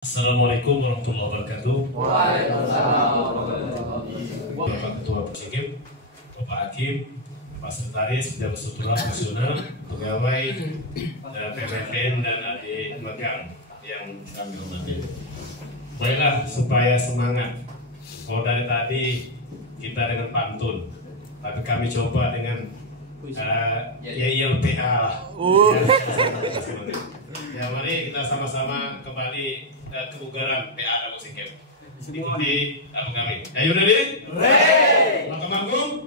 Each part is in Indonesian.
Assalamualaikum warahmatullahi wabarakatuh. Waalaikumsalam warahmatullahi wabarakatuh. Bapak Ketua Persikip, Bapak Hakim, Pak Sekretaris, Pejabat Struktural Nasional, pegawai PMFN dan adik magang yang kami hormati. Baiklah, supaya semangat. Kalau dari tadi kita dengan pantun, tapi kami coba dengan YLPA. Ya, mari kita sama-sama kembali kebugaran PA Dabu Sikep. Ikuti apa kami. Ayo dari? Mahkamah Agung?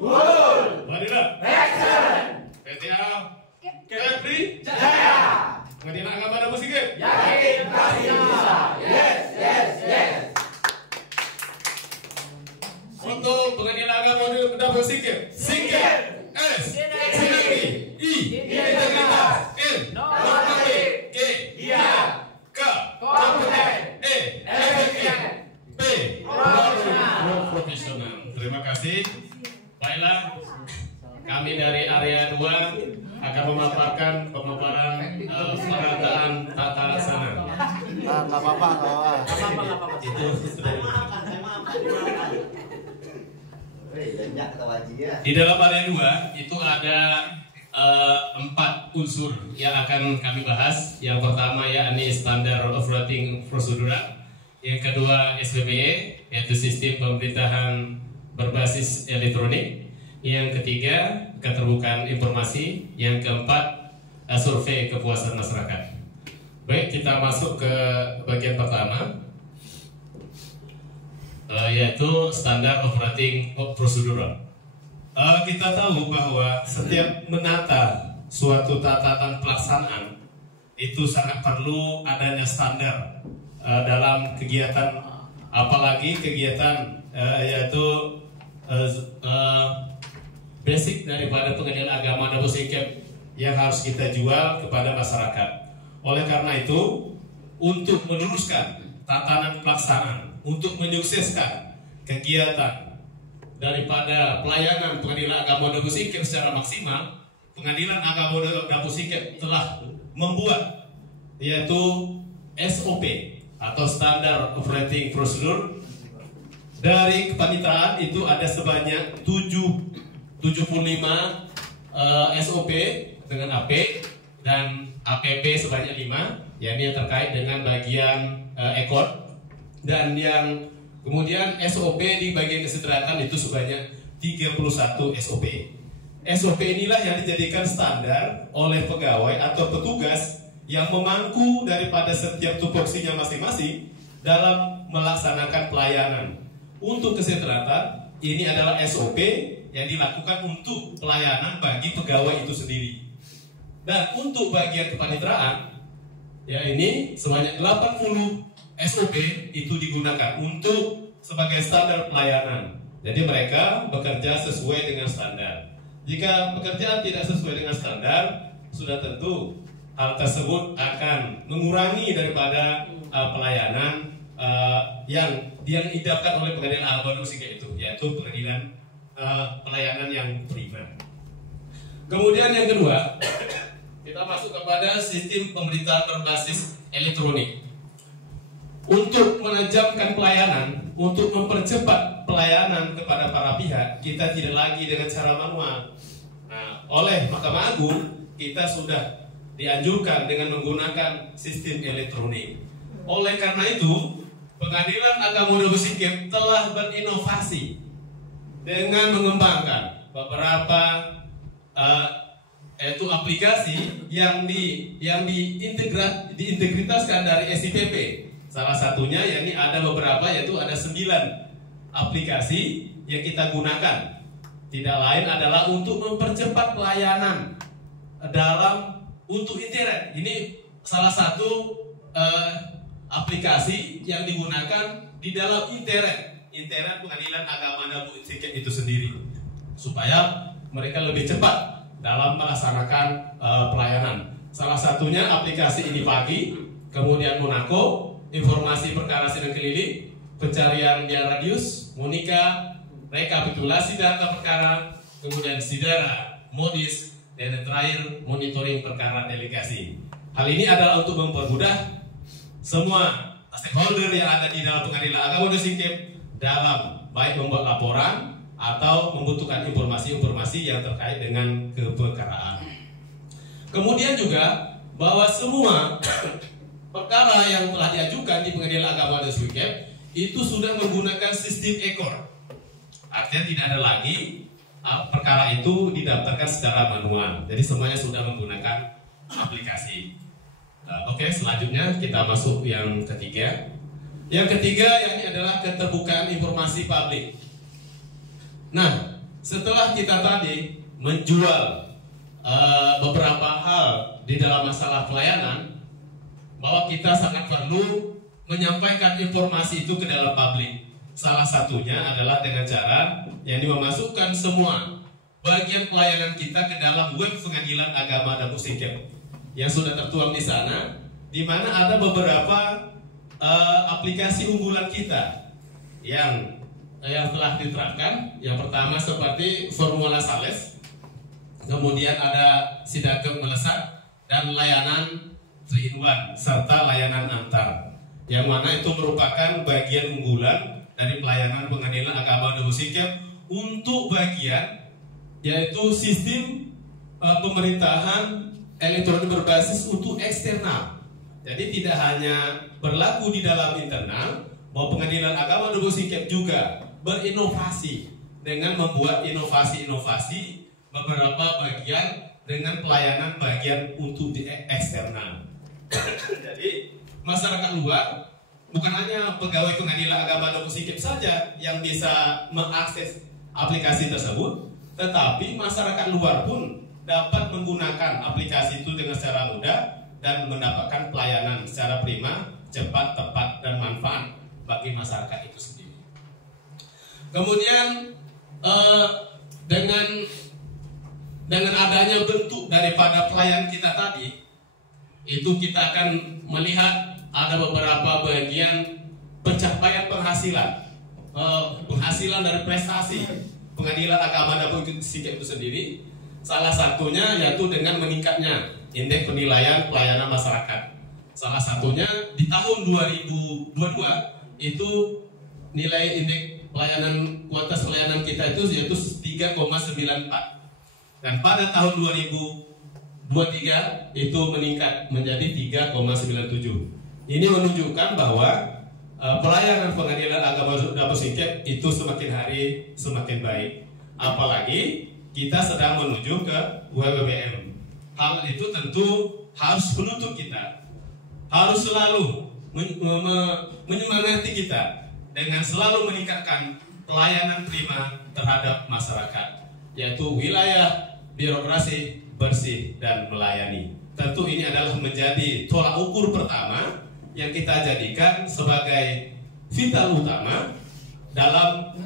Wadilah? Action! PTA? Kepri? Jaya! Pengadilan Agama Dabu Sikep? Yakin pasti bisa. Yes. Untuk Pengadilan Agama Dabu Sikep? Sikep! S. Sinergi! I. Integritas! N. Normatif! G. Giat! K. Kompeten! E. Efektif! P. Profesional. Terima kasih. Baiklah, kami dari area 2 akan memaparkan pemaparan peragaan tata laksana. Nggak apa-apa. Itu sudah. Di dalam area 2 itu ada 4 unsur yang akan kami bahas. Yang pertama yakni standar operating prosedural. Yang kedua SPPE, yaitu sistem pemerintahan berbasis elektronik. Yang ketiga keterbukaan informasi. Yang keempat survei kepuasan masyarakat. Baik, kita masuk ke bagian pertama, yaitu standar operating prosedural. Kita tahu bahwa setiap menata suatu tatanan pelaksanaan itu sangat perlu adanya standar dalam kegiatan, apalagi kegiatan yaitu basic daripada Pengadilan Agama Dabu Sikep yang harus kita jual kepada masyarakat. Oleh karena itu, untuk meneruskan tatanan pelaksanaan, untuk menyukseskan kegiatan daripada pelayanan Pengadilan Agama Dabu Sikep secara maksimal, Pengadilan Agama Dabu Sikep telah membuat yaitu SOP atau Standar Operating Procedure. Dari kepanitraan itu ada sebanyak 75 SOP dengan AP dan APP sebanyak 5, yakni yang terkait dengan bagian ekor, dan yang kemudian SOP di bagian kesejahteraan itu sebanyak 31 SOP. SOP inilah yang dijadikan standar oleh pegawai atau petugas yang memangku daripada setiap tupoksinya masing-masing dalam melaksanakan pelayanan. Untuk kesejahteraan, ini adalah SOP yang dilakukan untuk pelayanan bagi pegawai itu sendiri. Dan untuk bagian kepanitraan, ya ini sebanyak 80 SOP itu digunakan untuk sebagai standar pelayanan. Jadi mereka bekerja sesuai dengan standar. Jika pekerjaan tidak sesuai dengan standar, sudah tentu hal tersebut akan mengurangi daripada pelayanan yang diidapkan oleh Pengadilan Agama Dabu Sikep itu, yaitu pelayanan yang primer. Kemudian yang kedua, kita masuk kepada sistem pemerintahan berbasis elektronik. Untuk menajamkan pelayanan, untuk mempercepat pelayanan kepada para pihak, kita tidak lagi dengan cara manual. Nah, oleh Mahkamah Agung, kita sudah dianjurkan dengan menggunakan sistem elektronik. Oleh karena itu, Pengadilan Agama Dabu Sikep telah berinovasi dengan mengembangkan beberapa yaitu aplikasi yang diintegritaskan dari SIPP. Salah satunya yakni ada beberapa, yaitu ada 9 aplikasi yang kita gunakan. Tidak lain adalah untuk mempercepat pelayanan untuk internet. Ini salah satu aplikasi yang digunakan di dalam internet Pengadilan Agama Dabu Sikep itu sendiri, supaya mereka lebih cepat dalam melaksanakan pelayanan. Salah satunya aplikasi ini pagi, kemudian Monaco, informasi perkara sidang keliling, pencarian yang radius, Monika, rekapitulasi data perkara, kemudian sidara, modis, dan yang terakhir monitoring perkara delegasi. Hal ini adalah untuk mempermudah semua stakeholder yang ada di dalam pengadilan agama Dabu Singkep dalam baik membuat laporan atau membutuhkan informasi-informasi yang terkait dengan keperkaraan. Kemudian juga bahwa semua perkara yang telah diajukan di pengadilan agama Dabu Singkep itu sudah menggunakan sistem ekor. Artinya tidak ada lagi perkara itu didaftarkan secara manual. Jadi semuanya sudah menggunakan aplikasi. Oke, selanjutnya kita masuk yang ketiga. Yang ketiga ini adalah keterbukaan informasi publik. Nah, setelah kita tadi menjual beberapa hal di dalam masalah pelayanan, bahwa kita sangat perlu menyampaikan informasi itu ke dalam publik. Salah satunya adalah dengan cara yang memasukkan semua bagian pelayanan kita ke dalam web pengadilan agama Dabu Singkep yang sudah tertuang di sana, di mana ada beberapa aplikasi unggulan kita yang telah diterapkan. Yang pertama seperti Formula Sales, kemudian ada Sidagem Melesat, dan layanan 3-in-1 serta layanan antar, yang mana itu merupakan bagian unggulan dari pelayanan pengadilan agama Dabu Singkep untuk bagian yaitu sistem pemerintahan elektronik berbasis untuk eksternal. Jadi tidak hanya berlaku di dalam internal, bahwa pengadilan agama Dabu Singkep juga berinovasi dengan membuat inovasi-inovasi beberapa bagian dengan pelayanan bagian untuk di eksternal. Jadi masyarakat luar, bukan hanya pegawai pengadilan agama Dabu Singkep saja yang bisa mengakses aplikasi tersebut, tetapi masyarakat luar pun dapat menggunakan aplikasi itu dengan secara mudah dan mendapatkan pelayanan secara prima, cepat, tepat, dan manfaat bagi masyarakat itu sendiri. Kemudian dengan adanya bentuk daripada pelayanan kita tadi, itu kita akan melihat ada beberapa bagian pencapaian penghasilan dari prestasi pengadilan agama Dabu Singkep itu sendiri. Salah satunya yaitu dengan meningkatnya indeks penilaian pelayanan masyarakat. Salah satunya di tahun 2022 itu nilai indeks pelayanan kualitas pelayanan kita itu yaitu 3,94, dan pada tahun 2023 itu meningkat menjadi 3,97. Ini menunjukkan bahwa pelayanan pengadilan agama Dabu Singkep itu semakin hari semakin baik. Apalagi kita sedang menuju ke WWBM. Hal itu tentu harus menuntut kita, harus selalu menyemangati kita dengan selalu meningkatkan pelayanan prima terhadap masyarakat, yaitu wilayah birokrasi bersih dan melayani. Tentu ini adalah menjadi tolak ukur pertama yang kita jadikan sebagai vital utama dalam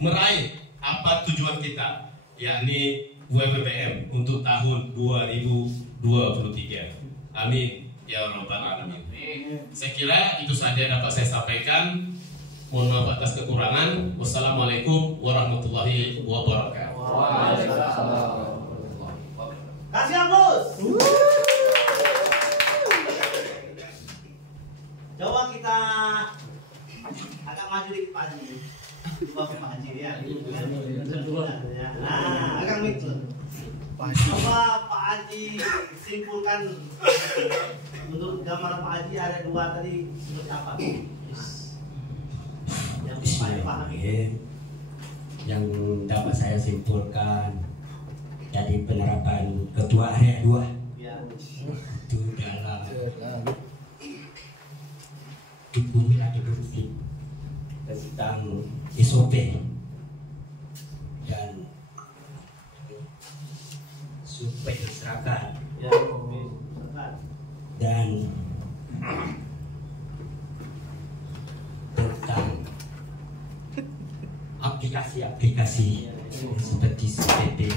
meraih apa tujuan kita, yakni WWBM untuk tahun 2023. Amin ya rabbal alamin. Saya kira itu saja dapat saya sampaikan. Mohon maaf atas kekurangan. Wassalamualaikum warahmatullahi wabarakatuh. Waalaikumsalam. Kasih aplaus. Coba kita agak maju dikit Pak Haji. Coba Pak Haji ya. Nah, agak mikir. Coba Pak Haji simpulkan, menurut gambar Pak Haji ada dua tadi seperti apa? Yang dapat saya simpulkan dari penerapan ketua area 2 Ya. itu dalam dukungan adopsi tentang SOP dan supaya masyarakat Ya, dan tentang aplikasi-aplikasi seperti CPP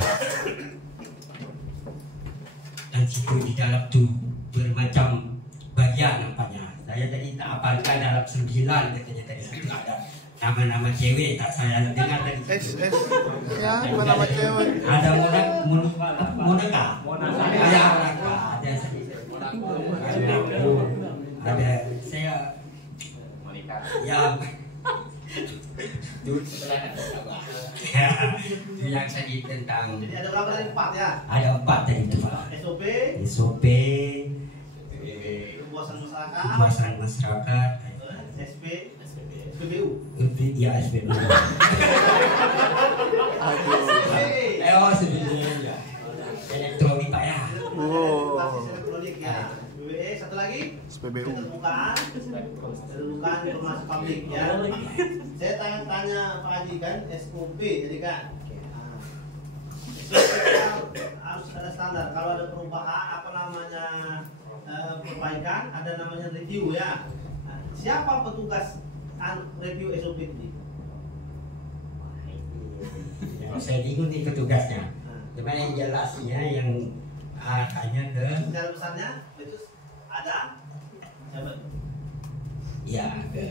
dan situ di dalam itu bermacam bagian nampaknya. Saya tadi tak hafalkan dalam 9 katanya tadi satu ada nama-nama cewek, tak saya dengar tadi. Ya, nama cewek. Ada Monika, ada saya Ya. Dulu sebelah ada apa? Itu yang tadi tentang Jadi ada berapa tadi? 4 ya? ada 4 tadi itu Pak. SOP, SOP, kepuasan masyarakat, kepuasan masyarakat, SP, SPBU. ya SPB. Oh sebenarnya elektronik Pak ya. Oh. Basis elektronik ya. BWE, satu lagi? SPBU. Keterbukaan informasi publik ya. Saya tanya Pak Haji kan, SOP jadi kan. SOP harus ada standar. Kalau ada perubahan apa namanya perbaikan, ada namanya review ya. Nah, siapa petugas review SOP ini? Saya bingung nih petugasnya. Cuma yang jelasnya yang tanya ke Secara besarnya itu ada siapa? ya ke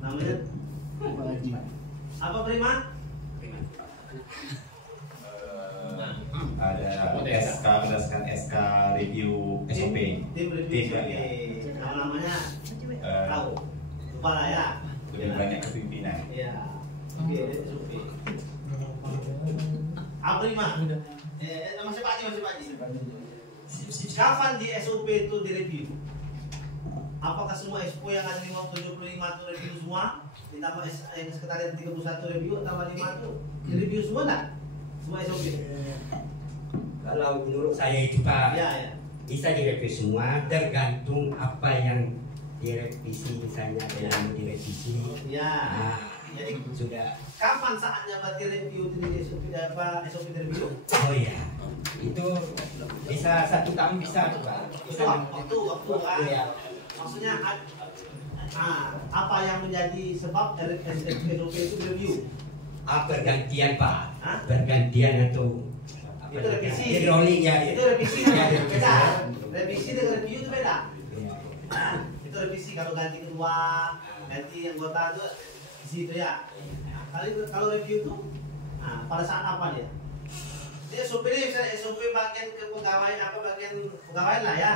Namanya apa Prima? Ada SK berdasarkan SK review SOP. Tim review SOP. ya. Namanya tahu. Lupa lah ya. Lebih banyak kepimpinan. Iya. Oke, SOP. Apa Prima? Masih Pak Haji. Kapan di SOP itu direview? Apakah semua expo yang ada 75 itu review semua? Ditambah yang sekretariat 31 review, tambah 5 itu direview semua enggak? Semua SOP? kalau menurut saya itu Pak Iya, ya. bisa direvisi semua tergantung apa yang direvisi, misalnya ada yang direvisi. Iya. Nah, Jadi sudah. kapan saatnya berarti review di SOP SOP review? Oh iya, itu bisa 1 tahun bisa tuh Pak. Bisa Waktu kan. Iya. Maksudnya apa yang menjadi sebab SOP itu review? Pergantian Pak, Hah? pergantian atau Itu revisi. hidrolik ya. Itu revisi Ya, beda. Revisi dengan review itu beda. Iya. Itu revisi kalau ganti ketua, ganti anggota itu di situ ya. Kalau review itu pada saat apa dia? Dia SOP ini misalnya SOP bagian ke pegawai bagian pegawai lah ya.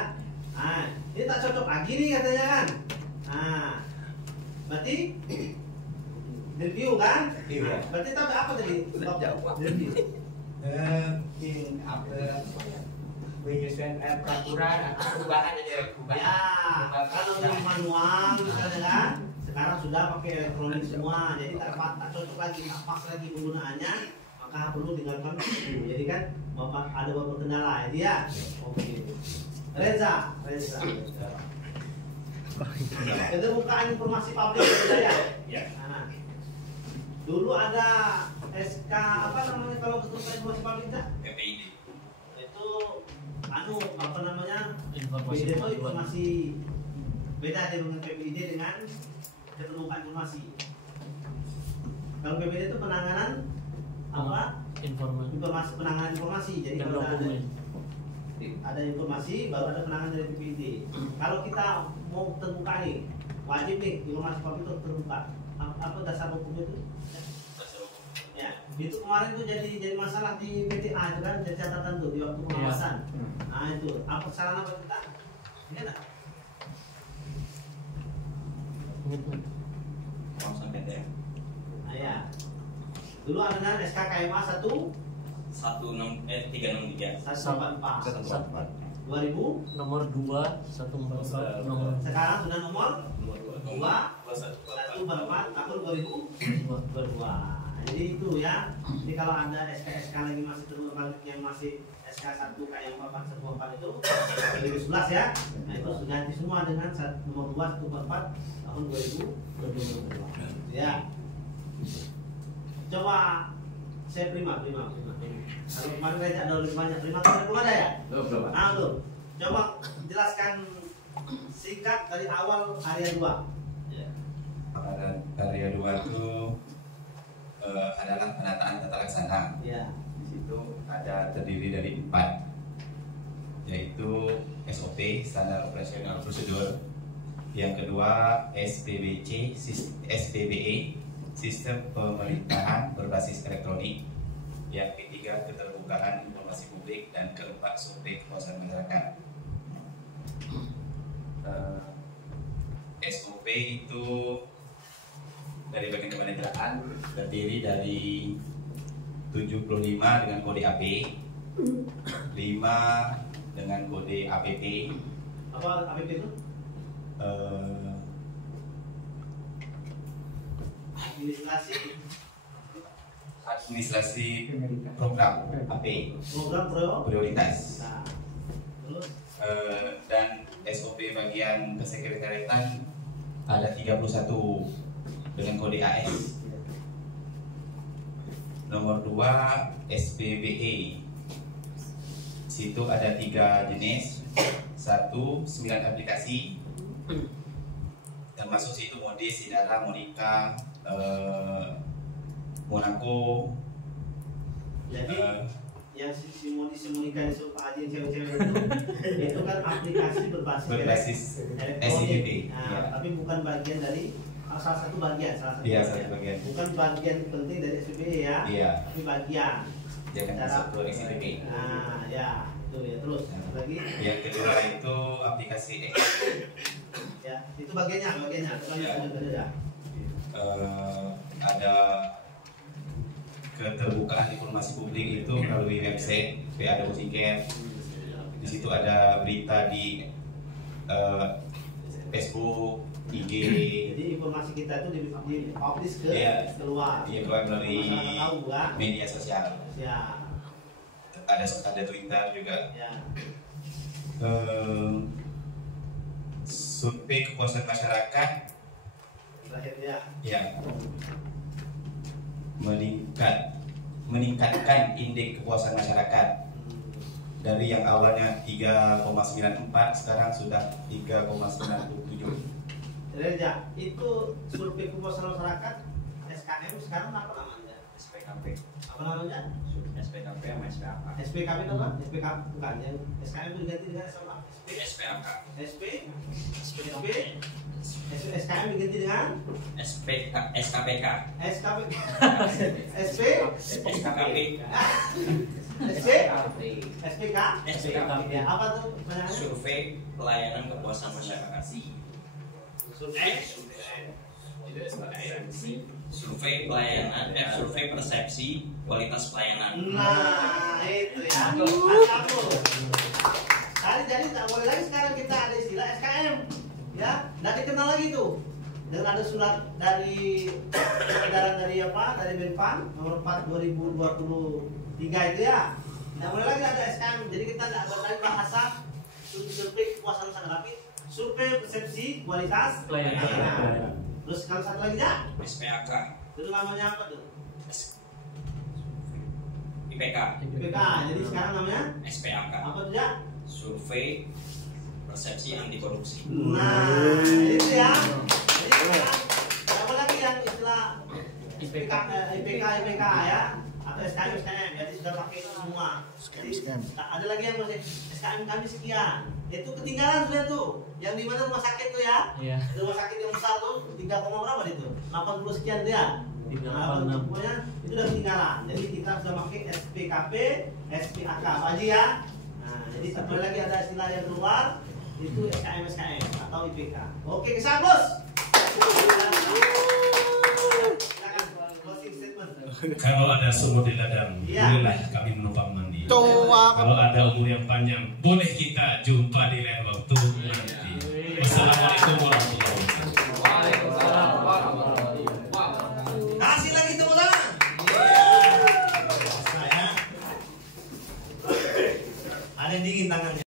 Ini tak cocok lagi nih katanya kan. Berarti review kan? Iya. Berarti tapi apa tadi? Review. Penyesuaian peraturan atau perubahan Ya, perubahan. kalau yang manual misalnya kan, sekarang sudah pakai elektronik semua, jadi tak cocok lagi, tak pas lagi penggunaannya, maka perlu tinggalkan dulu. Jadi kan ada beberapa kendala, jadi ya. Oke. Reza. Keterbukaan informasi publik ya. Ya. Dulu ada SK apa namanya kalau keterbukaan informasi publik PPID. itu apa namanya Informasi beda itu kemajuan. informasi beda dengan PPID dengan keterbukaan informasi. Kalau PPID itu penanganan apa informasi penanganan informasi, jadi Dan kalau dokumen. ada informasi baru ada penanganan dari PPID. Kalau kita mau terbuka nih wajib nih informasi publik itu terbuka. Apa dasar hukumnya itu? Ya, itu kemarin tuh jadi masalah di PTA itu kan, jadi catatan tuh di waktu pengawasan. Nah itu, apa kesalahan apa kita? Ini enggak? Langsung PT. Nah ya, dulu ada dengan SK KMA 363. 144 2000, Nomor 2 144 nomor sekarang sudah nomor 2 2144. 144 tahun 2022. Jadi itu ya. Jadi kalau ada SK lagi masih terlalu yang masih SK 1 kayak 44 itu 2011 ya. Nah itu sudah ganti semua dengan nomor 2 144 tahun 2022. Ya. Coba saya Prima. Kalau kemarin Reja ada lebih banyak. Prima kemarin belum ada ya? Belum. Belum. Coba jelaskan singkat dari awal area 2. Pada area 2 itu adalah penataan tata laksana. Ya. Di situ ada terdiri dari 4, yaitu SOP (Standar Operasional Prosedur), yang kedua SPBE Sistem Pemerintahan Berbasis Elektronik, yang ketiga keterbukaan informasi publik, dan keempat SOP kepuasan masyarakat. SOP itu dari bagian kepanitraan terdiri dari 75 dengan kode AP, 5 dengan kode APP. Apa APP itu? Administrasi program AP, Program prioritas. Nah, terus Dan SOP bagian kesekretariatan ada 31 dengan kode AS. Nomor 2 SPBE. Situ ada 3 jenis, 1 9 aplikasi. Termasuk situ mode Sidara, Monica, Monaco. jadi yang si Monica yang suka aja cewek-cewek itu kan aplikasi berbasis SIDP. Nah, Ya. tapi bukan bagian dari salah satu bagian. Iya, satu bagian. Bukan bagian penting dari SPBE ya. Iya. Tapi bagian. Jangan Cara- masuk ke SIDP. Nah, ya, itu ya. Terus lagi Yang kedua itu aplikasi ya, itu bagiannya. Ya. Ya. Ada keterbukaan informasi publik itu melalui website PA Dosiker. Di situ ada berita di Facebook, IG, Jadi informasi kita itu dipublish ke Iya. keluar. dia keluar melalui Masyarakat tahu kan? media sosial. Ya, Ada Twitter juga. ya. Survei kepuasan masyarakat Terakhir ya. ya meningkatkan indeks kepuasan masyarakat dari yang awalnya 3,94 sekarang sudah 3,97. Jadi ya, itu survei kepuasan masyarakat SKM sekarang apa namanya? SPKP. Apa namanya? SPKP sama SPAK. SPKP itu apa? SPKP bukan yang SKM itu diganti dengan apa? SPAK. SKM diganti dengan SPKPK. SKP SKKP. SPK. Ya, apa tuh pertanyaannya? Survei pelayanan kepuasan masyarakat. Survei pelayanan, survei persepsi kualitas pelayanan. Nah, itu ya. Jadi tak boleh lagi sekarang kita ada istilah SKM, ya. Dan dikenal lagi tuh. Dan ada surat dari edaran dari apa? Dari Menpan nomor 4 2023 itu ya. Tidak boleh lagi ada SKM. Jadi kita tidak boleh lagi bahasa survei kepuasan masyarakat, tapi survei persepsi kualitas pelayanan. Terus kalau satu lagi ya? SPAK. Itu namanya apa tuh? IPK. IPK. Jadi sekarang namanya SPAK. apa tuh ya? Survei persepsi anti korupsi. Nah, itu ya. Jadi sekarang apa lagi yang istilah IPK ya atau SKM. Jadi sudah pakai itu semua. Jadi ada lagi yang masih SKM kami sekian. Itu ketinggalan sudah tuh. Yang di mana rumah sakit tuh ya? Iya. Rumah sakit yang besar tuh 3, berapa itu? 80 sekian dia. Nah, pokoknya itu udah ketinggalan. Jadi kita sudah pakai SPKP, SPAK apa aja ya. Nah, jadi satu lagi ada istilah yang keluar itu SKM atau IPK. Oke, kisah bos. Silakan closing statement. Kalau ada sumur di ladang, Iya. bolehlah kami menumpang mandi. Tua. Kalau ada umur yang panjang, boleh kita jumpa di lain waktu nanti. Wassalamualaikum warahmatullahi wabarakatuh. Kasih lagi tepuk tangan. Saya ada yang dingin tangannya.